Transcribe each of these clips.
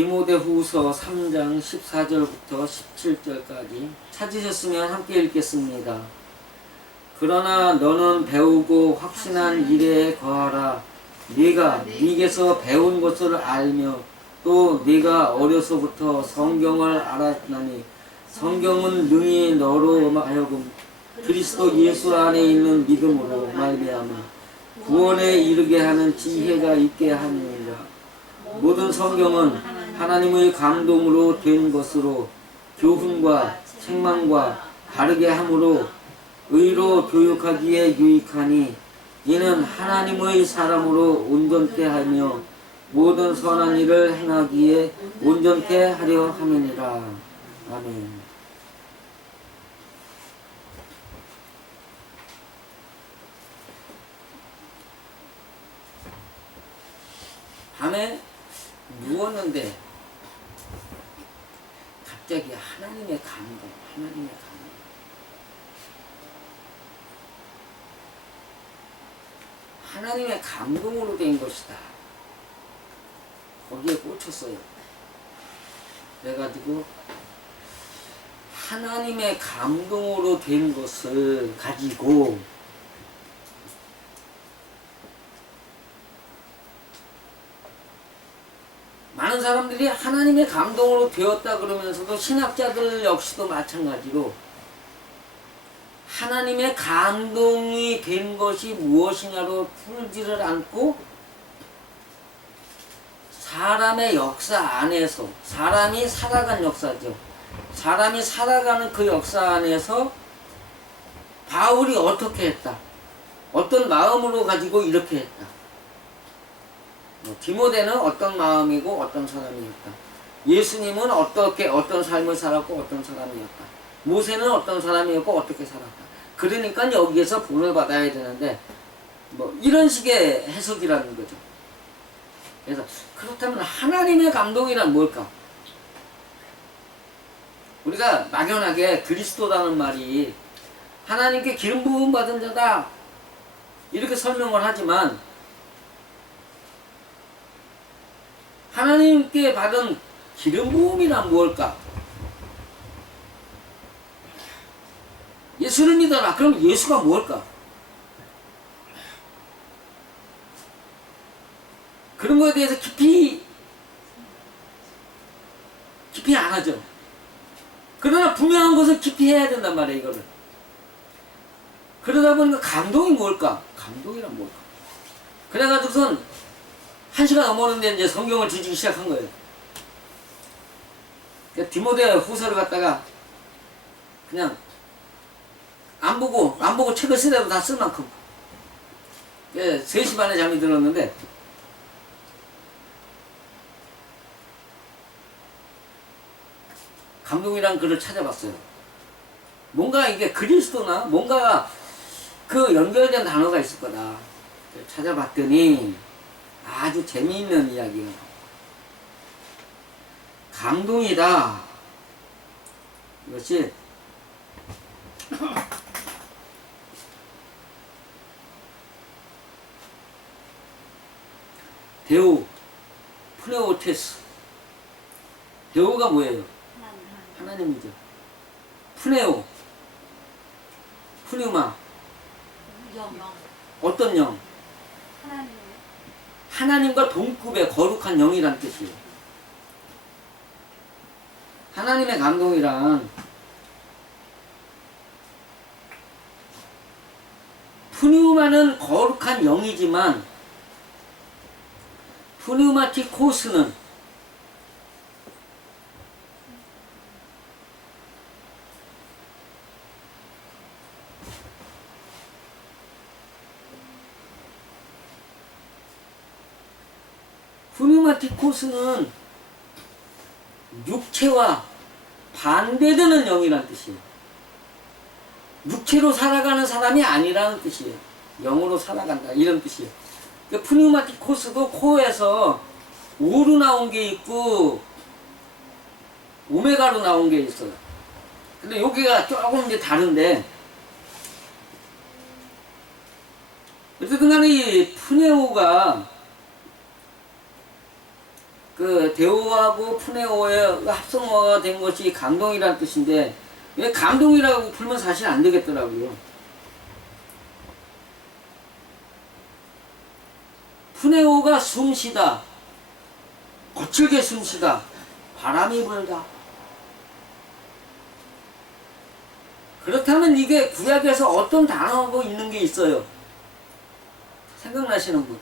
디모데후서 3장 14절부터 17절까지 찾으셨으면 함께 읽겠습니다. 그러나 너는 배우고 확신한 일에 거하라. 네가 네게서 배운 것을 알며 또 네가 어려서부터 성경을 알았나니 성경은 능히 너로 하여금 그리스도 예수 안에 있는 믿음으로 말미암아 구원에 이르게 하는 지혜가 있게 하느니라. 모든 성경은 하나님의 감동으로 된 것으로 교훈과 책망과 바르게 함으로 의로 교육하기에 유익하니 이는 하나님의 사람으로 온전케 하며 모든 선한 일을 행하기에 온전케 하려 함이니라. 아멘. 밤에 누웠는데 갑자기 하나님의 감동. 하나님의 감동으로 된 것이다. 거기에 꽂혔어요. 그래가지고 하나님의 감동으로 된 것을 가지고 많은 사람들이 하나님의 감동으로 되었다 그러면서도 신학자들 역시도 마찬가지로 하나님의 감동이 된 것이 무엇이냐로 풀지를 않고 사람의 역사 안에서 사람이 살아간 역사죠. 사람이 살아가는 그 역사 안에서 바울이 어떻게 했다. 어떤 마음으로 가지고 이렇게 했다. 디모데는 어떤 마음이고 어떤 사람이었다. 예수님은 어떤 삶을 살았고 어떤 사람이었다. 모세는 어떤 사람이었고 어떻게 살았다. 그러니까 여기에서 본을 받아야 되는데 이런 식의 해석이라는 거죠. 그래서 그렇다면 하나님의 감동이란 뭘까? 우리가 막연하게 그리스도라는 말이 하나님께 기름 부음 받은 자다 이렇게 설명을 하지만 하나님께 받은 기름 부음이란 뭘까? 예수를 믿어라. 그럼 예수가 뭘까? 그런 거에 대해서 깊이 안 하죠. 그러나 분명한 것은 깊이 해야 된단 말이에요, 이거를. 그러다 보니까 감동이 뭘까? 감동이란 뭘까? 그래가지고선 1시간 넘었는데 이제 성경을 뒤지기 시작한 거예요. 그러니까 디모데 후서를 갖다가 그냥 안 보고 책을 쓰더라도 다 쓸 만큼. 3시 반에 잠이 들었는데 감동이란 글을 찾아봤어요. 뭔가 이게 그리스도나 뭔가 그 연결된 단어가 있을 거다. 찾아봤더니 아주 재미있는 이야기가 감동이다. 이것이 데오 프네오테스. 데오가 뭐예요? 하나님이죠. 푸네오 푸뉴마 어떤 영? 하나님과 동급의 거룩한 영이란 뜻이에요. 하나님의 감동이란 푸뉴마는 거룩한 영이지만 푸뉴마티코스는 육체와 반대되는 영이란 뜻이에요. 육체로 살아가는 사람이 아니라는 뜻이에요. 영으로 살아간다 이런 뜻이에요. 그러니까 푸뉴마티코스도 코에서 오로 나온 게 있고 오메가로 나온 게 있어요. 근데 여기가 조금 이제 다른데 어쨌든 간에 이 푸네오가 그 데오하고 푸네오의 합성어가 된 것이 감동이라는 뜻인데 왜 감동이라고 풀면 사실 안 되겠더라고요. 푸네오가 숨쉬다, 거칠게 숨쉬다, 바람이 불다. 그렇다면 이게 구약에서 어떤 단어가 있는 게 있어요? 생각나시는 분?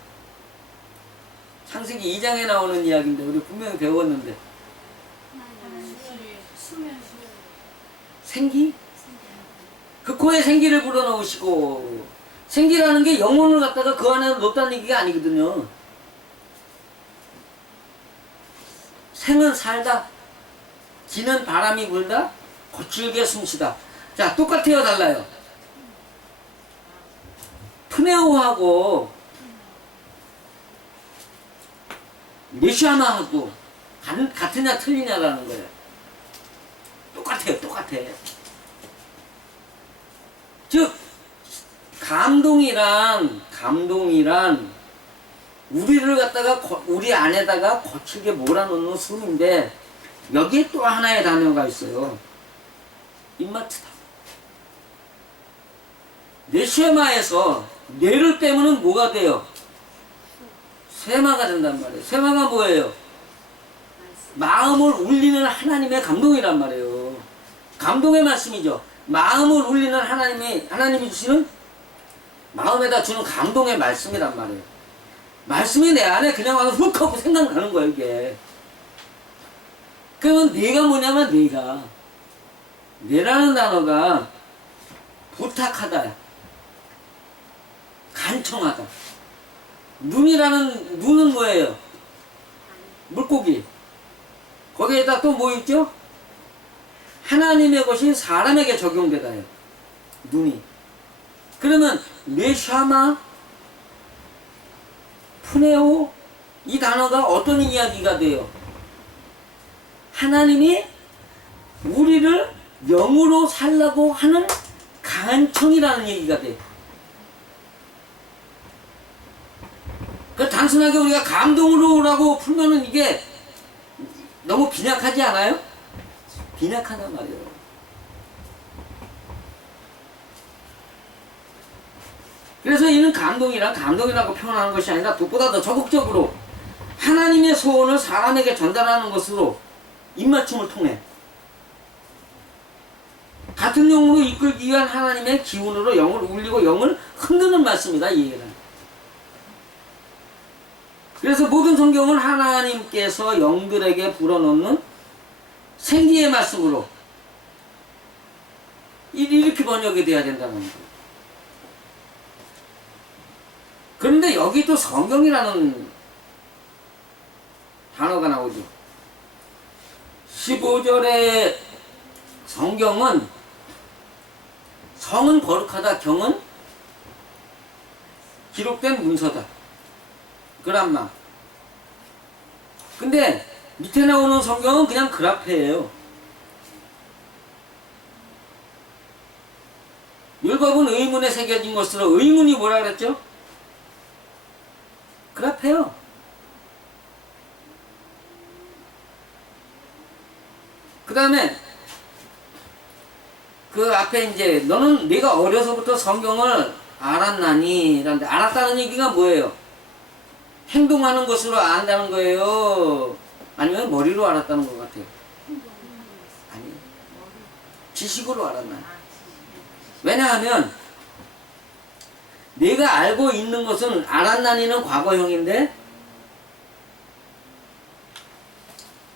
창세기 2장에 나오는 이야기인데 우리 분명히 배웠는데 생기? 그 코에 생기를 불어넣으시고, 생기라는 게 영혼을 갖다가 그 안에 넣었다는 얘기가 아니거든요. 생은 살다, 기는 바람이 불다, 거칠게 숨쉬다. 자, 똑같아요, 달라요? 푸네오하고 메시아마하고 같으냐 틀리냐라는 거예요. 똑같아요, 똑같아. 즉 감동이란 우리를 갖다가 우리 안에다가 거칠게 몰아넣는 숨인데 여기에 또 하나의 단어가 있어요. 입마트다. 뇌쉐마에서 뇌를 빼면은 뭐가 돼요? 쇠마가 된단 말이에요. 쇠마가 뭐예요? 마음을 울리는 하나님의 감동이란 말이에요. 감동의 말씀이죠. 마음을 울리는 하나님이 주시는 마음에다 주는 감동의 말씀이란 말이에요. 말씀이 내 안에 그냥 와서 훅 하고 생각나는 거예요, 이게. 그러면 내가 뭐냐면 내라는 단어가 부탁하다, 간청하다. 눈은 뭐예요? 물고기. 거기에다 또 뭐 있죠? 하나님의 것이 사람에게 적용되다요. 눈이. 그러면 메샤마, 푸네오, 이 단어가 어떤 이야기가 돼요? 하나님이 우리를 영으로 살라고 하는 간청이라는 얘기가 돼요. 그 단순하게 우리가 감동으로라고 풀면은 이게 너무 빈약하지 않아요? 빈약하단 말이에요. 그래서 이는 감동이라고 표현하는 것이 아니라 그보다 더 적극적으로 하나님의 소원을 사람에게 전달하는 것으로 입맞춤을 통해 같은 영으로 이끌기 위한 하나님의 기운으로 영을 울리고 영을 흔드는 말씀이다, 이 얘기는. 그래서 모든 성경은 하나님께서 영들에게 불어넣는 생기의 말씀으로 이렇게 번역이 돼야 된다는 거예요. 그런데 여기 또 성경이라는 단어가 나오죠. 15절의 성경은 성은 거룩하다, 경은 기록된 문서다. 그람마. 근데 밑에 나오는 성경은 그냥 그라페예요. 율법은 의문에 새겨진 것으로, 의문이 뭐라 그랬죠? 그라페요. 그 다음에 그 앞에 이제 너는 네가 어려서부터 성경을 알았나니 라는데, 알았다는 얘기가 뭐예요? 행동하는 것으로 안다는 거예요? 아니면 머리로 알았다는 것 같아요? 아니요. 지식으로 알았나요? 왜냐하면 내가 알고 있는 것은, 알았나니는 과거형인데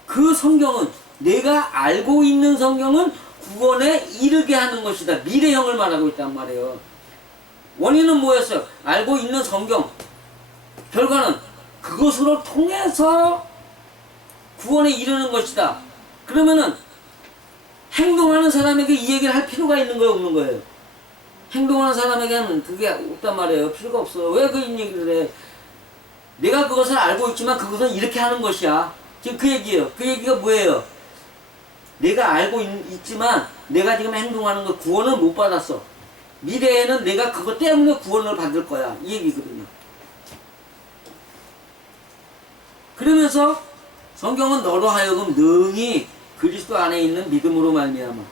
그 성경은, 내가 알고 있는 성경은 구원에 이르게 하는 것이다. 미래형을 말하고 있단 말이에요. 원인은 뭐였어요? 알고 있는 성경. 결과는 그것으로 통해서 구원에 이르는 것이다. 그러면은 행동하는 사람에게 이 얘기를 할 필요가 있는 거예요, 없는 거예요? 행동하는 사람에게는 그게 없단 말이에요. 필요가 없어요. 왜 그 얘기를 해? 내가 그것을 알고 있지만 그것은 이렇게 하는 것이야. 지금 그 얘기예요. 그 얘기가 뭐예요? 내가 알고 있지만 내가 지금 행동하는 거 구원은 못 받았어. 미래에는 내가 그것 때문에 구원을 받을 거야. 이 얘기거든요. 그러면서 성경은 너로 하여금 능히 그리스도 안에 있는 믿음으로 말미암아.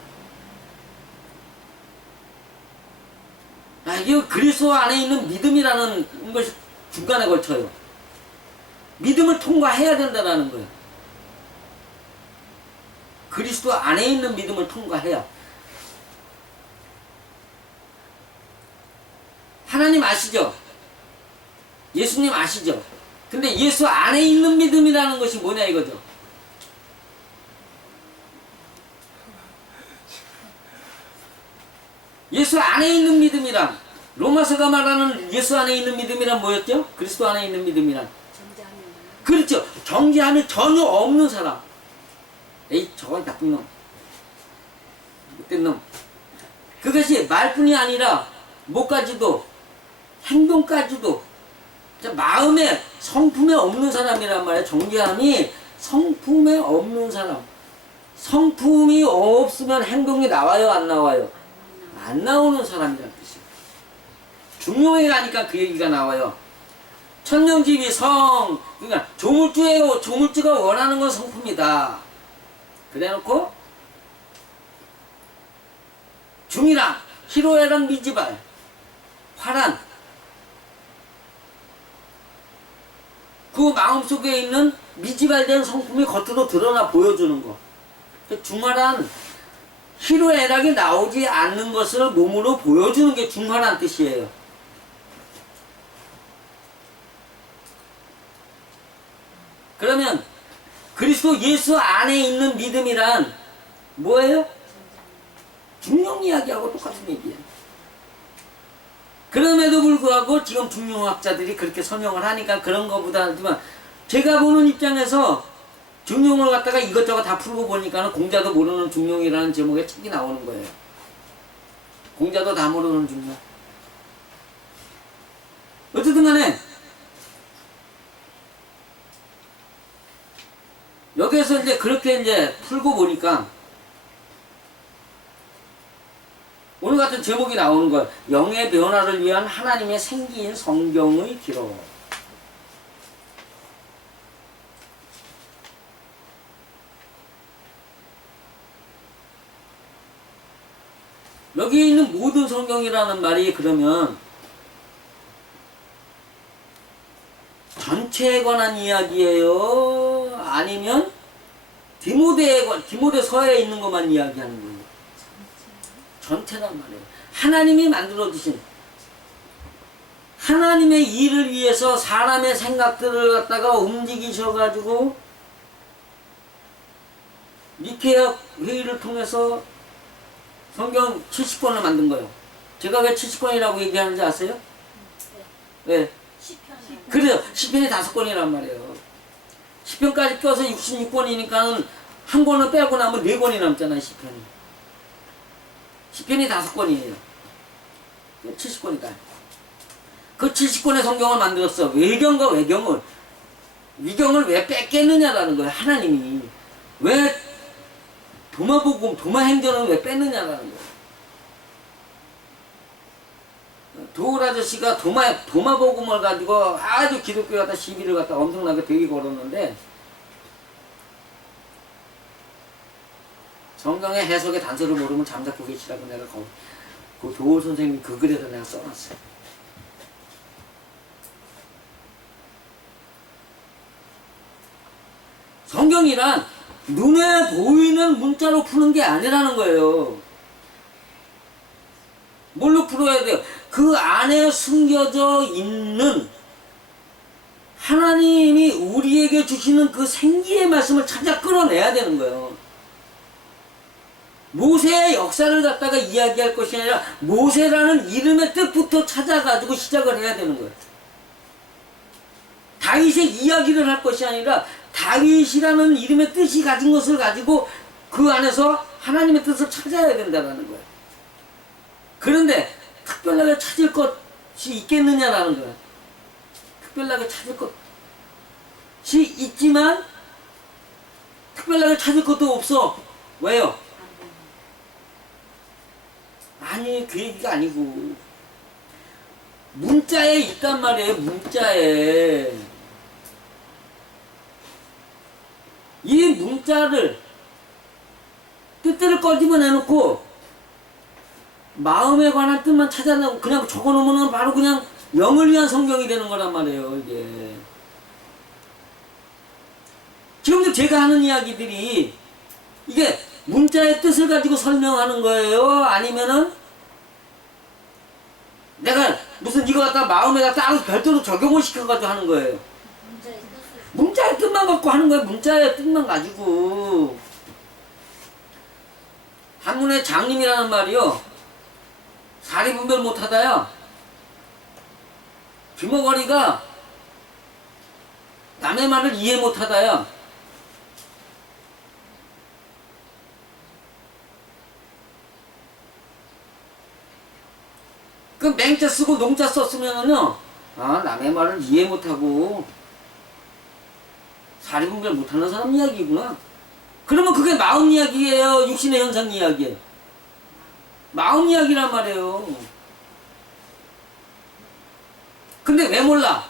이게 그리스도 안에 있는 믿음이라는 것이 중간에 걸쳐요. 믿음을 통과해야 된다는 거예요. 그리스도 안에 있는 믿음을 통과해야. 하나님 아시죠? 예수님 아시죠? 근데 예수 안에 있는 믿음이라는 것이 뭐냐 이거죠. 예수 안에 있는 믿음이란, 로마서가 말하는 예수 안에 있는 믿음이란 뭐였죠? 그리스도 안에 있는 믿음이란. 그렇죠. 정죄함이 전혀 없는 사람. 에이, 저건 나쁜 놈. 못된 놈. 그것이 말뿐이 아니라 뭐까지도, 행동까지도, 마음에 성품에 없는 사람이란 말이에요. 정죄함이 성품에 없는 사람. 성품이 없으면 행동이 나와요, 안 나와요? 안 나오는 사람이라는 뜻이에요. 중용에 가니까 그 얘기가 나와요. 천년집이 그러니까 조물주가 원하는 건 성품이다. 그래놓고 중이랑 희로애랑 미지발 화란 그 마음속에 있는 미지발된 성품이 겉으로 드러나 보여주는 거. 중화란 희로애락이 나오지 않는 것을 몸으로 보여주는 게 중화란 뜻이에요. 그러면 그리스도 예수 안에 있는 믿음이란 뭐예요? 중용 이야기하고 똑같은 얘기예요. 그럼에도 불구하고 지금 중용학자들이 그렇게 설명을 하니까 그런 거보다 하지만 제가 보는 입장에서 중용을 갖다가 이것저것 다 풀고 보니까는 공자도 모르는 중용이라는 제목의 책이 나오는 거예요. 공자도 다 모르는 중용. 어쨌든 간에 여기에서 이제 그렇게 이제 풀고 보니까 오늘 같은 제목이 나오는 거예요. 영의 변화를 위한 하나님의 생기인 성경의 기록. 여기 있는 모든 성경이라는 말이 그러면 전체에 관한 이야기예요? 아니면 디모데서에 있는 것만 이야기하는 거예요? 전체란 말이에요. 하나님이 만들어주신 하나님의 일을 위해서 사람의 생각들을 갖다가 움직이셔가지고 니케아 회의를 통해서 성경 70권을 만든 거예요. 제가 왜 70권이라고 얘기하는지 아세요? 네. 그래요. 시편이 5권이란 말이에요. 시편까지 껴서 66권이니까는 한 권을 빼고 나면 4권이 남잖아요, 시편이. 시편이 5권이에요. 70권이다. 그 70권의 성경을 만들었어. 외경과 위경을 왜 뺐겠느냐라는 거예요. 하나님이. 왜 도마행전을 왜 뺐느냐라는 거예요. 도울 아저씨가 도마복음을 가지고 아주 기독교 갖다 시비를 갖다 엄청나게 되게 걸었는데 성경의 해석의 단서를 모르면 잠자코 계시라고 내가 그 도울 선생님 그 글에다 내가 써놨어요. 성경이란 눈에 보이는 문자로 푸는 게 아니라는 거예요. 뭘로 풀어야 돼요? 그 안에 숨겨져 있는 하나님이 우리에게 주시는 그 생기의 말씀을 찾아 끌어내야 되는 거예요. 모세의 역사를 갖다가 이야기할 것이 아니라 모세라는 이름의 뜻부터 찾아가지고 시작을 해야 되는 거예요. 다윗의 이야기를 할 것이 아니라 다윗이라는 이름의 뜻이 가진 것을 가지고 그 안에서 하나님의 뜻을 찾아야 된다는 거예요. 그런데 특별하게 찾을 것이 있겠느냐라는 거예요. 특별하게 찾을 것이 있지만 특별하게 찾을 것도 없어. 왜요? 아니, 그 얘기가 아니고 문자에 있단 말이에요. 문자에 이 문자를 뜻대로 꺼집어내놓고 마음에 관한 뜻만 찾아내고 그냥 적어놓으면 바로 그냥 영을 위한 성경이 되는 거란 말이에요. 이게 지금도 제가 하는 이야기들이 이게 문자의 뜻을 가지고 설명하는 거예요? 아니면은 내가 무슨 이거 갖다 마음에다 따로 별도로 적용을 시켜가지고 하는 거예요? 문자의 뜻만 갖고 하는 거예요. 문자의 뜻만 가지고. 한문의 장님이라는 말이요, 사리 분별 못하다야 귀머거리가 남의 말을 이해 못하다야 그 맹자 쓰고 농자 썼으면은요, 아 남의 말을 이해 못하고 사리 분별 못하는 사람 이야기구나. 그러면 그게 마음 이야기예요, 육신의 현상 이야기예요? 마음 이야기란 말이에요. 근데 왜 몰라?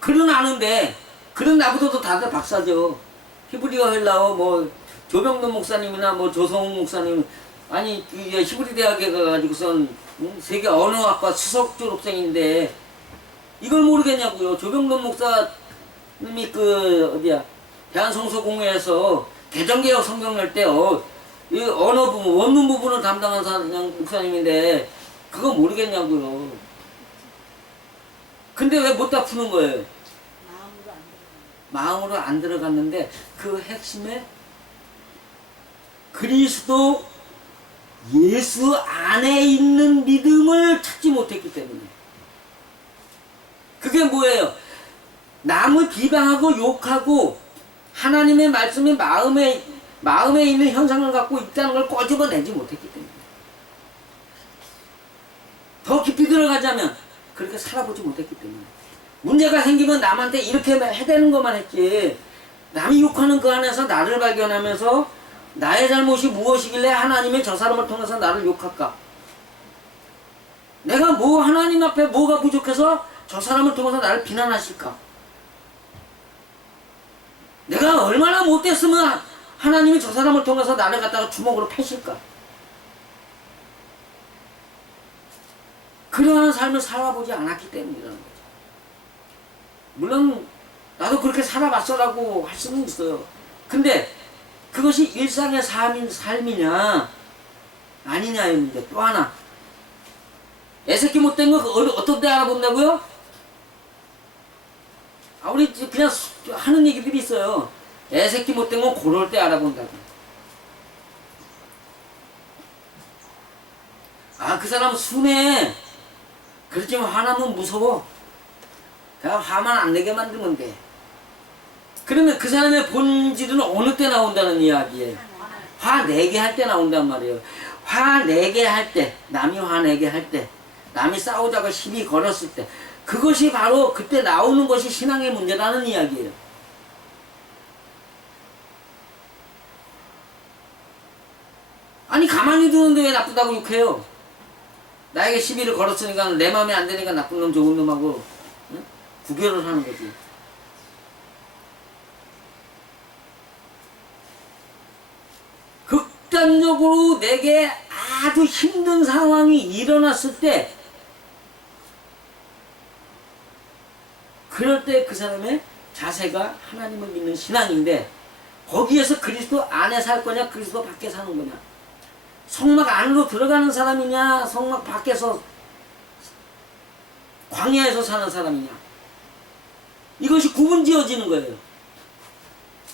글은 아는데, 글은 나보다도 다들 박사죠. 히브리어 헬라어 뭐 조병돈 목사님이나 뭐 조성훈 목사님, 아니 히브리 대학에 가가지고선 세계 언어학과 수석 졸업생인데 이걸 모르겠냐고요. 조병돈 목사님이 그 어디야 대한성서공회에서 개정개혁 성경 낼 때 이 언어 부분, 원문 부분을 담당한 목사님인데 그거 모르겠냐고요. 근데 왜 못 다 푸는 거예요? 마음으로 안 들어갔는데 그 핵심에 그리스도 예수 안에 있는 믿음을 찾지 못했기 때문에. 그게 뭐예요? 남을 비방하고 욕하고 하나님의 말씀이 마음에 있는 현상을 갖고 있다는 걸 꼬집어내지 못했기 때문에. 더 깊이 들어가자면 그렇게 살아보지 못했기 때문에. 문제가 생기면 남한테 이렇게 해대는 것만 했지, 남이 욕하는 그 안에서 나를 발견하면서 나의 잘못이 무엇이길래 하나님이 저 사람을 통해서 나를 욕할까? 내가 뭐 하나님 앞에 뭐가 부족해서 저 사람을 통해서 나를 비난하실까? 내가 얼마나 못됐으면 하나님이 저 사람을 통해서 나를 갖다가 주먹으로 패실까? 그러한 삶을 살아보지 않았기 때문이라는 거죠. 물론 나도 그렇게 살아봤어라고 할 수는 있어요. 근데 그것이 일상의 삶이냐 아니냐의 문제. 또 하나, 애새끼 못된 거 어떤 때 알아본다고요? 우리 그냥 하는 얘기들이 있어요. 애새끼 못된 건 그럴 때 알아본다고. 아, 그 사람 순해. 그렇지만 화나면 무서워. 그냥 화만 안 내게 만들면 돼. 그러면 그 사람의 본질은 어느 때 나온다는 이야기예요? 화내게 할 때 나온단 말이에요. 화내게 할 때, 남이 화내게 할 때, 남이 싸우다가 시비 걸었을 때, 그것이 바로 그때 나오는 것이 신앙의 문제라는 이야기예요. 아니 가만히 두는데 왜 나쁘다고 욕해요? 나에게 시비를 걸었으니까 내 마음에 안 되니까 나쁜 놈 좋은 놈하고 응? 구별을 하는 거지. 극단적으로 내게 아주 힘든 상황이 일어났을 때, 그럴 때 그 사람의 자세가 하나님을 믿는 신앙인데, 거기에서 그리스도 안에 살 거냐 그리스도 밖에 사는 거냐, 성막 안으로 들어가는 사람이냐 성막 밖에서 광야에서 사는 사람이냐, 이것이 구분 지어지는 거예요.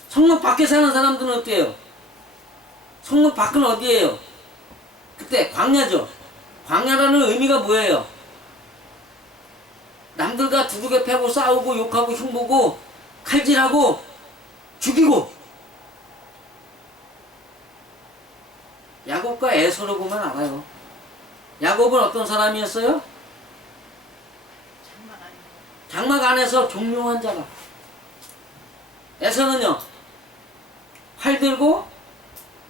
성막 밖에 사는 사람들은 어때요? 성막 밖은 어디예요? 그때 광야죠. 광야라는 의미가 뭐예요? 남들과 두둑에 패고 싸우고 욕하고 흉보고 칼질하고 죽이고. 야곱과 에서를 보면 알아요. 야곱은 어떤 사람이었어요? 장막 안에서 종묘한 자가. 에서는요, 활 들고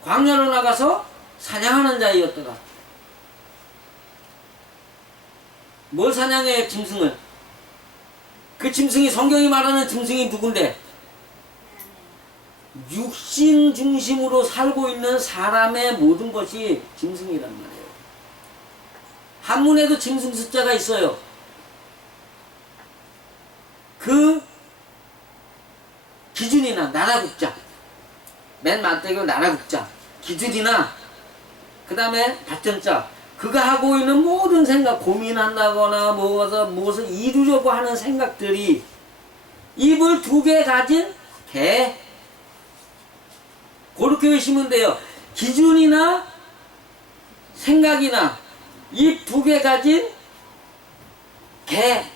광야로 나가서 사냥하는 자이었더라. 뭘 사냥해요? 짐승을. 그 짐승이, 성경이 말하는 짐승이 누군데? 육신 중심으로 살고 있는 사람의 모든 것이 짐승이란 말이에요. 한문에도 짐승 숫자가 있어요. 그 기준이나 나라국자, 맨 맞대고 나라국자, 기준이나 그 다음에 발전자, 그가 하고 있는 모든 생각, 고민한다거나 무엇을 이루려고 하는 생각들이 입을 2개 가진 개, 그렇게 외시면 돼요. 기준이나 생각이나 입 2개 가진 개.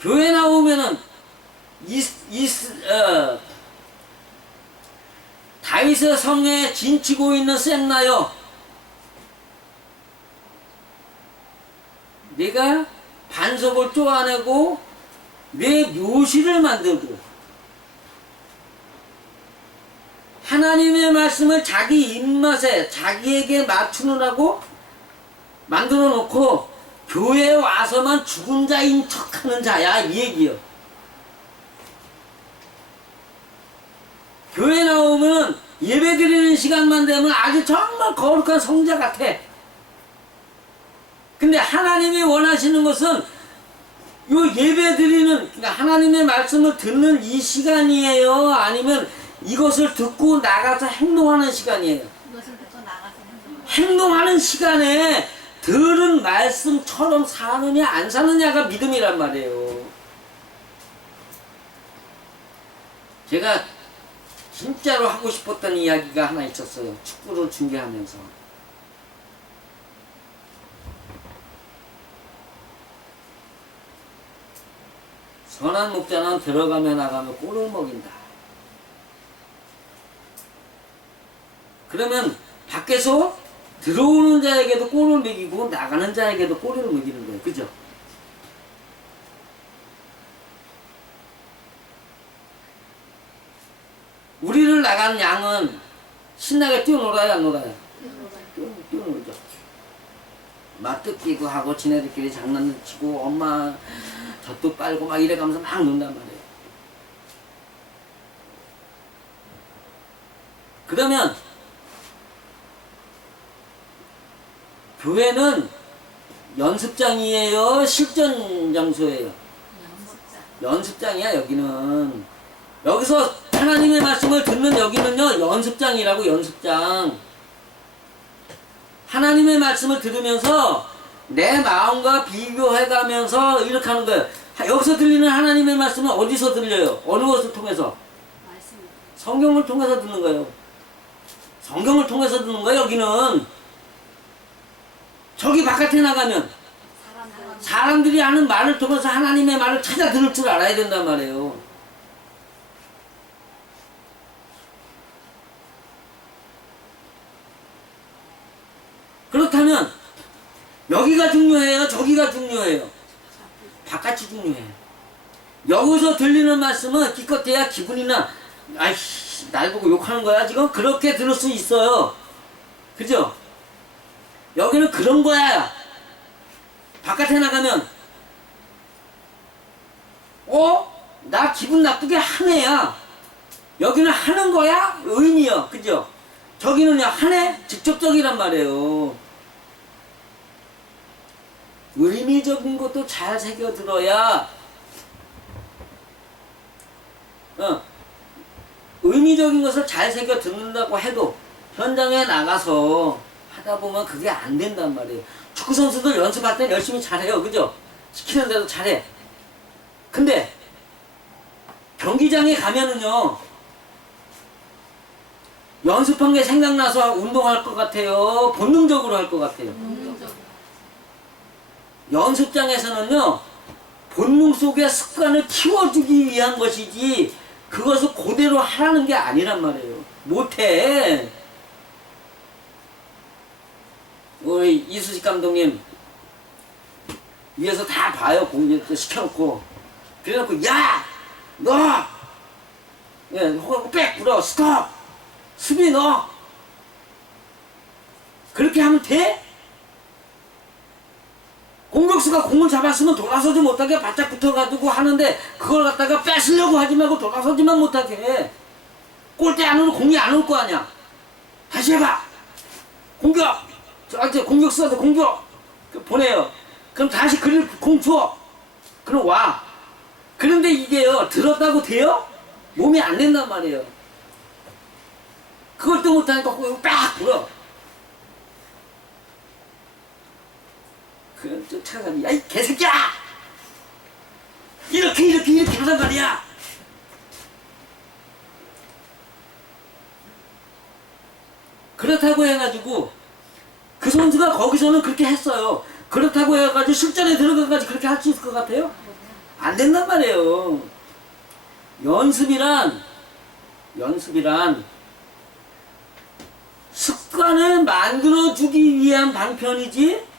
교회 나오면은 다윗의 성에 진치고 있는 셈나요. 내가 반석을 쪼아내고 내 묘실을 만들고 하나님의 말씀을 자기 입맛에 자기에게 맞추느라고 만들어 놓고 교회에 와서만 죽은 자인 척하는 자야, 이 얘기요. 교회 나오면 예배 드리는 시간만 되면 아주 정말 거룩한 성자 같아. 근데 하나님이 원하시는 것은 요 예배 드리는, 그러니까 하나님의 말씀을 듣는 이 시간이에요? 아니면 이것을 듣고 나가서 행동하는 시간이에요? 이것을 듣고 나가서 행동하는 시간에 들은 말씀처럼 사느냐 안 사느냐가 믿음이란 말이에요. 제가 진짜로 하고 싶었던 이야기가 하나 있었어요. 축구를 중계하면서. 선한 목자는 들어가며 나가며 꼴을 먹인다. 그러면 밖에서 들어오는 자에게도 꼴을 먹이고 나가는 자에게도 꼴을 먹이는 거예요. 그죠? 우리를 나간 양은 신나게 뛰어놀아요, 안 놀아요? 뛰어놀죠. 막 뜯기고 하고 지네들끼리 장난도 치고 엄마 젖도 빨고 막 이래가면서 막 논단 말이에요. 그러면 교회는 연습장이에요? 실전 장소예요? 연습장이야, 여기는. 여기서 하나님의 말씀을 듣는 여기는요, 연습장이라고, 연습장. 하나님의 말씀을 들으면서 내 마음과 비교해가면서 이렇게 하는 거예요. 여기서 들리는 하나님의 말씀은 어디서 들려요? 어느 것을 통해서? 성경을 통해서 듣는 거예요. 성경을 통해서 듣는 거예요, 여기는. 저기 바깥에 나가면 사람들이 하는 말을 통해서 하나님의 말을 찾아 들을 줄 알아야 된단 말이에요. 그렇다면 여기가 중요해요? 저기가 중요해요? 바깥이 중요해요. 여기서 들리는 말씀은 기껏해야 기분이나 아이씨 날 보고 욕하는 거야 지금? 그렇게 들을 수 있어요. 그죠? 여기는 그런 거야. 바깥에 나가면 나 기분 나쁘게 하네야. 여기는 하는 거야? 의미야. 그죠? 저기는요 하네? 직접적이란 말이에요. 의미적인 것도 잘 새겨들어야 의미적인 것을 잘 새겨 듣는다고 해도 현장에 나가서 하다 보면 그게 안 된단 말이에요. 축구 선수들 연습할 땐 열심히 잘해요. 그죠? 시키는 대로 잘해. 근데 경기장에 가면은요 연습한 게 생각나서 운동할 것 같아요? 본능적으로 할 것 같아요? 연습장에서는요 본능 속의 습관을 키워주기 위한 것이지 그것을 그대로 하라는 게 아니란 말이에요. 못해. 우리 이수식 감독님 위에서 다 봐요. 공격도 시켜놓고 그래놓고 야! 너! 호흡 빽 불어. 스톱! 수비 너! 그렇게 하면 돼? 공격수가 공을 잡았으면 돌아서지 못하게 바짝 붙어가지고 하는데 그걸 갖다가 뺏으려고 하지 말고 돌아서지만 못하게 해. 골대 안으로 공이 안 올 거 아니야. 다시 해봐. 공격. 저한테 공격수한테 공격. 보내요. 그럼 다시 그를 공 줘. 그럼 와. 그런데 이게요, 들었다고 돼요? 몸이 안 된단 말이에요. 그것도 못하니까 공을 빡 불어. 그럼 쫓아가니, 야, 이 개새끼야! 이렇게 하란 말이야! 그렇다고 해가지고, 그 선수가 거기서는 그렇게 했어요. 그렇다고 해가지고 실전에 들어가가지고 그렇게 할 수 있을 것 같아요? 안 된단 말이에요. 연습이란 습관을 만들어주기 위한 방편이지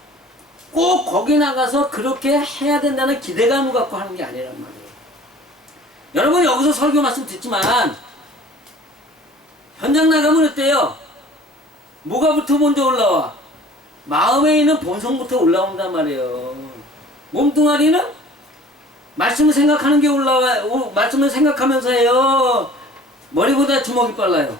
꼭 거기 나가서 그렇게 해야 된다는 기대감을 갖고 하는 게 아니란 말이에요. 여러분 여기서 설교 말씀 듣지만 현장 나가면 어때요? 뭐가부터 먼저 올라와? 마음에 있는 본성부터 올라온단 말이에요. 몸뚱아리는 말씀을 생각하는 게 올라와요. 말씀을 생각하면서 해요. 머리보다 주먹이 빨라요.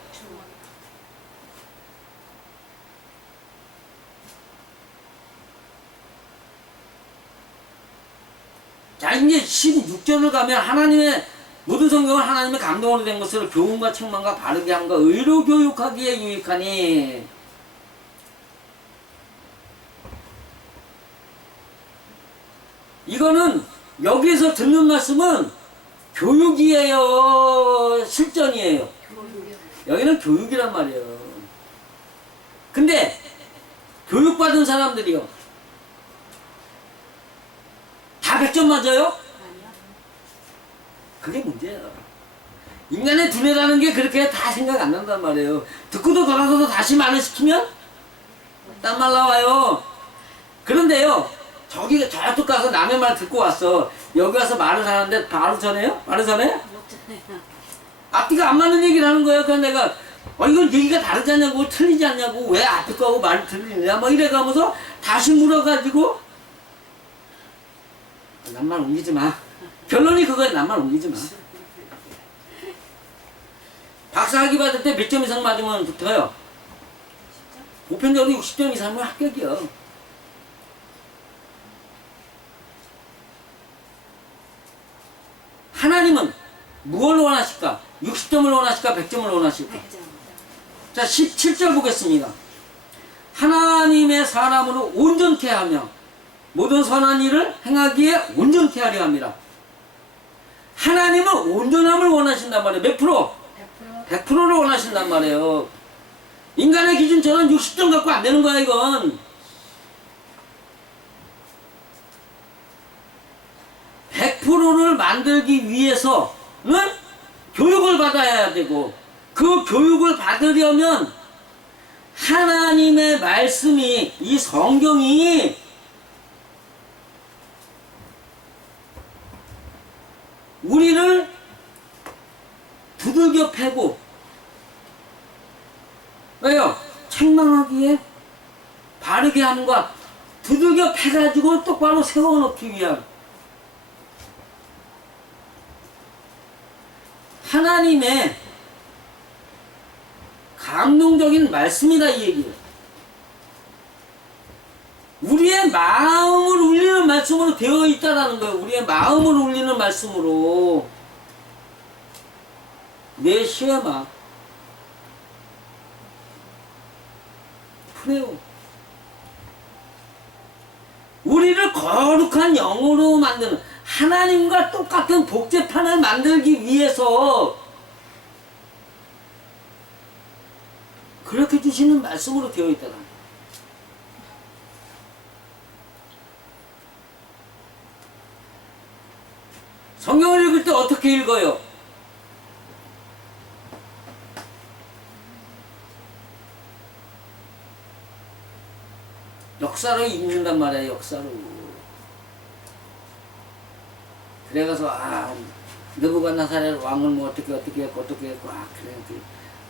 자, 이제 16절을 가면 하나님의 모든 성경은 하나님의 감동으로 된 것을 교훈과 책망과 바르게 함과 의로 교육하기에 유익하니. 이거는 여기에서 듣는 말씀은 교육이에요, 실전이에요? 여기는 교육이란 말이에요. 근데 교육받은 사람들이요, 다 100점 맞아요? 그게 문제예요. 인간의 두뇌라는 게 그렇게 다 생각 안 난단 말이에요. 듣고도 돌아서도 다시 말을 시키면 딴 말 나와요. 그런데요, 저쪽 가서 남의 말 듣고 왔어. 여기 와서 말을 하는데 바로 전해요? 말을 전해? 앞뒤가 안 맞는 얘기를 하는 거예요. 그래서 내가 이건 얘기가 다르지 않냐고, 틀리지 않냐고, 왜 앞에 거하고 말이 틀리냐 뭐 이래가면서 다시 물어가지고 난 말 옮기지 마. 결론이 그거야. 난 말 옮기지 마. 박사학위 받을 때 몇 점 이상 맞으면 붙어요? 보편적으로 60점 이상이면 합격이요. 하나님은 무엇을 원하실까? 60점을 원하실까? 100점을 원하실까? 자, 17절 보겠습니다. 하나님의 사람으로 온전케 하며 모든 선한 일을 행하기에 온전케 하려 합니다. 하나님은 온전함을 원하신단 말이에요. 몇 프로? 100%를 원하신단 말이에요. 인간의 기준처럼 60점 갖고 안 되는 거야, 이건. 100%를 만들기 위해서는 교육을 받아야 되고, 그 교육을 받으려면 하나님의 말씀이, 이 성경이 우리를 두들겨 패고, 왜요? 책망하기에 바르게 함과 두들겨 패가지고 똑바로 세워놓기 위한 하나님의 감동적인 말씀이다, 이 얘기예요. 우리의 마음을 울리는 말씀으로 되어 있다라는 거예요. 우리의 마음을 울리는 말씀으로. 내 시에마 프레오. 우리를 거룩한 영으로 만드는, 하나님과 똑같은 복제판을 만들기 위해서 그렇게 주시는 말씀으로 되어 있다는 거예요. 성경을 읽을 때 어떻게 읽어요? 역사로 읽는단 말이에요. 역사로. 그래가서 느부갓네살 왕은 뭐 어떻게 했고 그래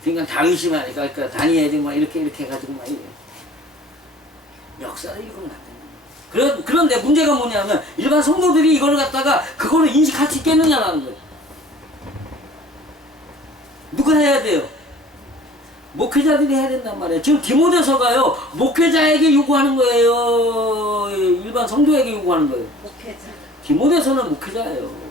그러니까 다윗이 말이니까 그러니까 다니엘이 막 이렇게 해가지고 막 이래. 역사를 읽으면 안 된다. 그런데 문제가 뭐냐면 일반 성도들이 이걸 갖다가 그거를 인식할 수 있겠느냐라는 거예요. 누가 해야 돼요? 목회자들이 해야 된단 말이에요. 지금 디모데서가요 목회자에게 요구하는 거예요. 일반 성도에게 요구하는 거예요. 목회자. 디모데서는 목회자예요.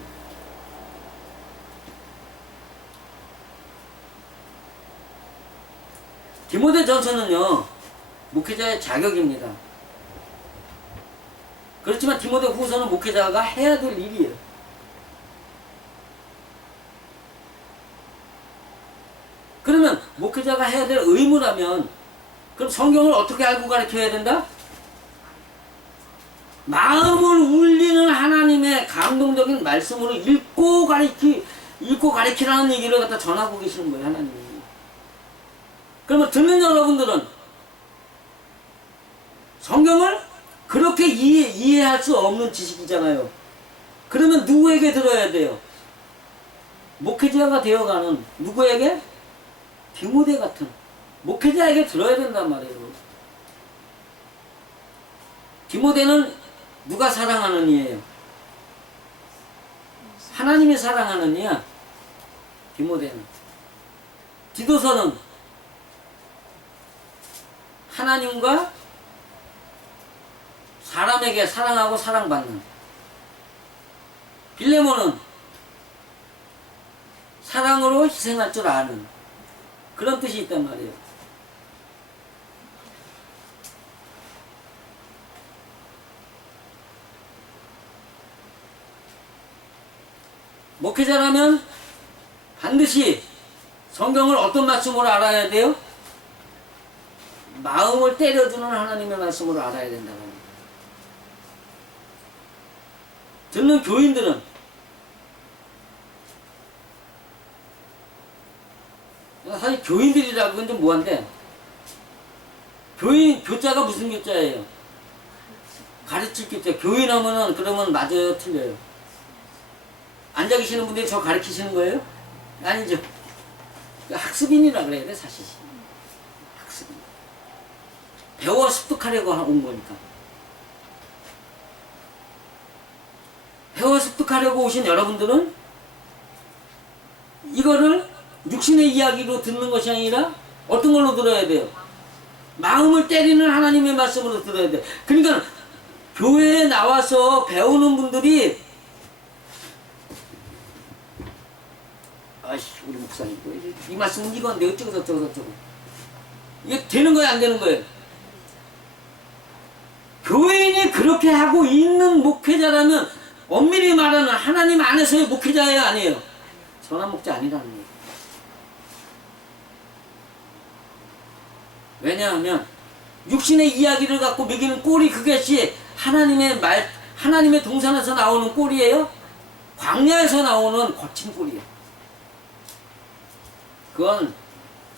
디모데전서는요 목회자의 자격입니다. 그렇지만 디모데 후서는 목회자가 해야 될 일이에요. 그러면 목회자가 해야 될 의무라면 그럼 성경을 어떻게 알고 가르쳐야 된다? 마음을 울리는 하나님의 감동적인 말씀으로 읽고 가르치라는 얘기를 갖다 전하고 계시는 거예요, 하나님이. 그러면 듣는 여러분들은 성경을 그렇게 이해할 수 없는 지식이잖아요. 그러면 누구에게 들어야 돼요? 목회자가 되어가는 누구에게? 디모데 같은 목회자에게 들어야 된단 말이에요. 디모데는 누가 사랑하는 이예요? 하나님이 사랑하는 이야. 디모데는. 디도서는 하나님과 사람에게 사랑하고 사랑받는. 빌레몬은 사랑으로 희생할 줄 아는 그런 뜻이 있단 말이에요. 목회자라면 반드시 성경을 어떤 말씀으로 알아야 돼요? 마음을 때려주는 하나님의 말씀으로 알아야 된다는 거예요. 듣는 교인들은 사실 교인들이라고 그건 좀 뭐한데 교자가 무슨 교자예요? 가르칠 교자. 교인 하면은 그러면 맞아요, 틀려요? 앉아 계시는 분들이 저 가르치시는 거예요? 아니죠. 학습인이라 그래야 돼, 사실. 학습인. 배워 습득하려고 온 거니까. 배워 습득하려고 오신 여러분들은 이거를 육신의 이야기로 듣는 것이 아니라 어떤 걸로 들어야 돼요? 마음을 때리는 하나님의 말씀으로 들어야 돼요. 그러니까 교회에 나와서 배우는 분들이 아이씨 우리 목사님 이 말씀은 이건데 어쩌고 저쩌고 이게 되는 거예요, 안 되는 거예요? 교인이 그렇게 하고 있는 목회자라면 엄밀히 말하는 하나님 안에서의 목회자예요, 아니에요? 선한 목자 아니라는 거예요. 왜냐하면 육신의 이야기를 갖고 먹이는 꼴이 그것이 하나님의 동산에서 나오는 꼴이에요? 광야에서 나오는 거친 꼴이에요. 그건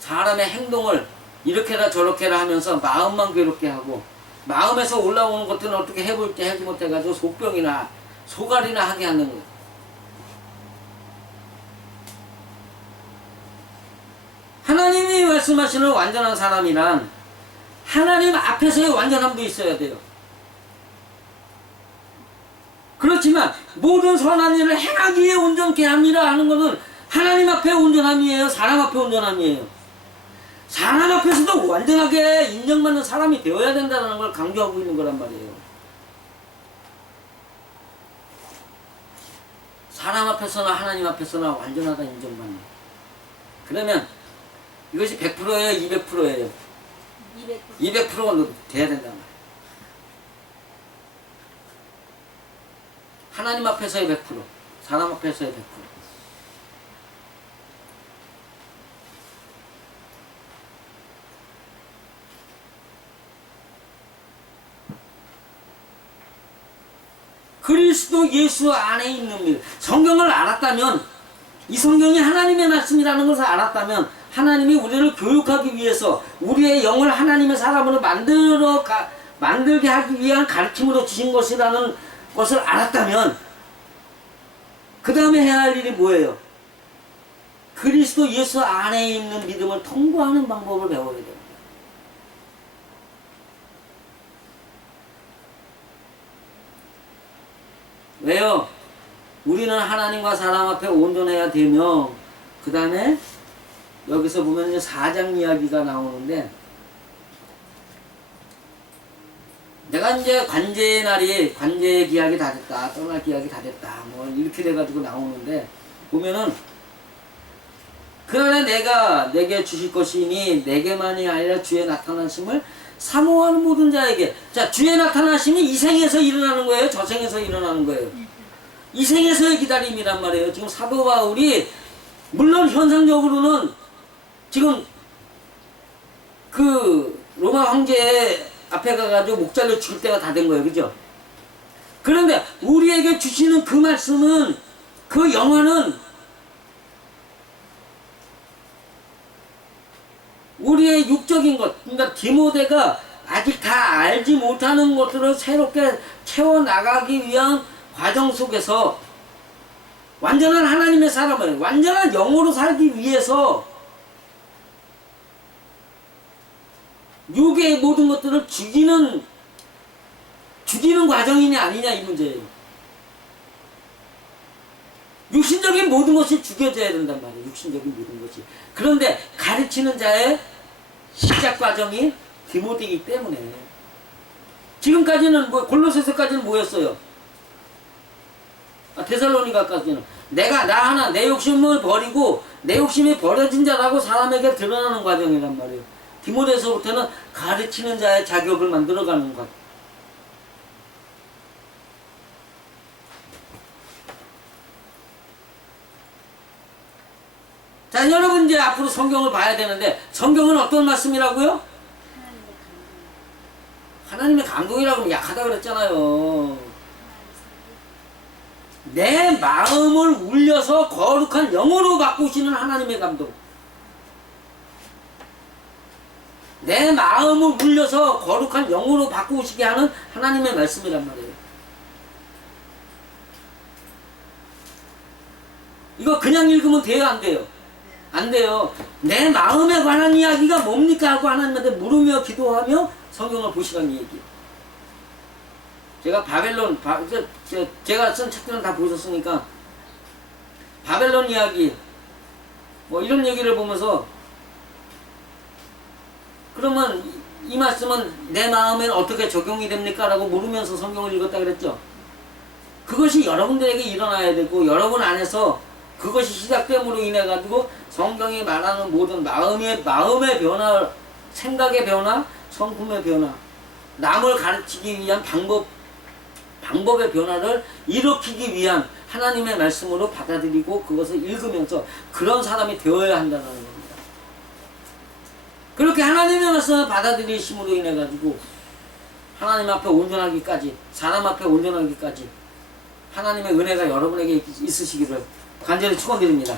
사람의 행동을 이렇게라 저렇게라 하면서 마음만 괴롭게 하고 마음에서 올라오는 것들은 어떻게 해볼 때 하지 못해가지고 속병이나 소갈이나 하게 하는 거예요. 하나님이 말씀하시는 완전한 사람이란 하나님 앞에서의 완전함도 있어야 돼요. 그렇지만 모든 선한 일을 행하기에 온전케 합니다 하는 것은 하나님 앞에 온전함이에요? 사람 앞에 온전함이에요? 사람 앞에서도 완전하게 인정받는 사람이 되어야 된다는 걸 강조하고 있는 거란 말이에요. 사람 앞에서나 하나님 앞에서나 완전하다 인정받는. 그러면 이것이 100%예요? 200%예요? 200%가 돼야 된단 말이에요. 하나님 앞에서의 100%, 사람 앞에서의 100%. 그리스도 예수 안에 있는 일. 성경을 알았다면, 이 성경이 하나님의 말씀이라는 것을 알았다면 하나님이 우리를 교육하기 위해서 우리의 영을 하나님의 사람으로 만들게 하기 위한 가르침으로 주신 것이라는 것을 알았다면 그 다음에 해야 할 일이 뭐예요? 그리스도 예수 안에 있는 믿음을 통보하는 방법을 배워야 돼요. 왜요? 우리는 하나님과 사람 앞에 온전해야 되며, 그 다음에 여기서 보면 이제 4장 이야기가 나오는데, 내가 이제 관제의 날이, 관제의 기약이 다 됐다, 떠날 기약이 다 됐다, 뭐 이렇게 돼가지고 나오는데, 보면은 그날에 내가 내게 주실 것이니 내게만이 아니라 주의 나타나심을 사모하는 모든 자에게. 자, 주의 나타나심이 이 생에서 일어나는 거예요? 저 생에서 일어나는 거예요? 이 생에서의 기다림이란 말이에요. 지금 사도 바울이 물론 현상적으로는 지금 그 로마 황제 앞에 가가지고 목 잘려 죽을 때가 다 된 거예요. 그죠? 그런데 우리에게 주시는 그 말씀은, 그 영화는 우리의 육적인 것, 그러니까 디모데가 아직 다 알지 못하는 것들을 새롭게 채워나가기 위한 과정 속에서 완전한 하나님의 사람을, 완전한 영으로 살기 위해서 육의 모든 것들을 죽이는 과정이냐 아니냐 이 문제예요. 육신적인 모든 것이 죽여져야 된단 말이에요. 육신적인 모든 것이. 그런데 가르치는 자의 시작 과정이 디모데이기 때문에 지금까지는 골로새서까지는 뭐였어요? 데살로니가까지는 내가 나 하나 내 욕심을 버리고 내 욕심이 버려진 자라고 사람에게 드러나는 과정이란 말이에요. 디모데서부터는 가르치는 자의 자격을 만들어가는 것. 자, 여러분 이제 앞으로 성경을 봐야 되는데, 성경은 어떤 말씀이라고요? 하나님의 감동이라고 하면 약하다 그랬잖아요. 내 마음을 울려서 거룩한 영으로 바꾸시는 하나님의 감동. 내 마음을 울려서 거룩한 영으로 바꾸시게 하는 하나님의 말씀이란 말이에요. 이거 그냥 읽으면 돼요, 안 돼요? 안 돼요. 내 마음에 관한 이야기가 뭡니까 하고 하나님한테 물으며 기도하며 성경을 보시라는 얘기예요. 제가 바벨론, 제가 쓴 책들은 다 보셨으니까 바벨론 이야기 뭐 이런 얘기를 보면서, 그러면 이 말씀은 내 마음에는 어떻게 적용이 됩니까? 라고 물으면서 성경을 읽었다 그랬죠. 그것이 여러분들에게 일어나야 되고, 여러분 안에서 그것이 시작됨으로 인해 가지고 성경이 말하는 모든 마음의 변화, 생각의 변화, 성품의 변화, 남을 가르치기 위한 방법의 변화를 일으키기 위한 하나님의 말씀으로 받아들이고 그것을 읽으면서 그런 사람이 되어야 한다는 겁니다. 그렇게 하나님의 말씀을 받아들이심으로 인해 가지고 하나님 앞에 온전하기까지, 사람 앞에 온전하기까지 하나님의 은혜가 여러분에게 있으시기를 간절히 축원드립니다.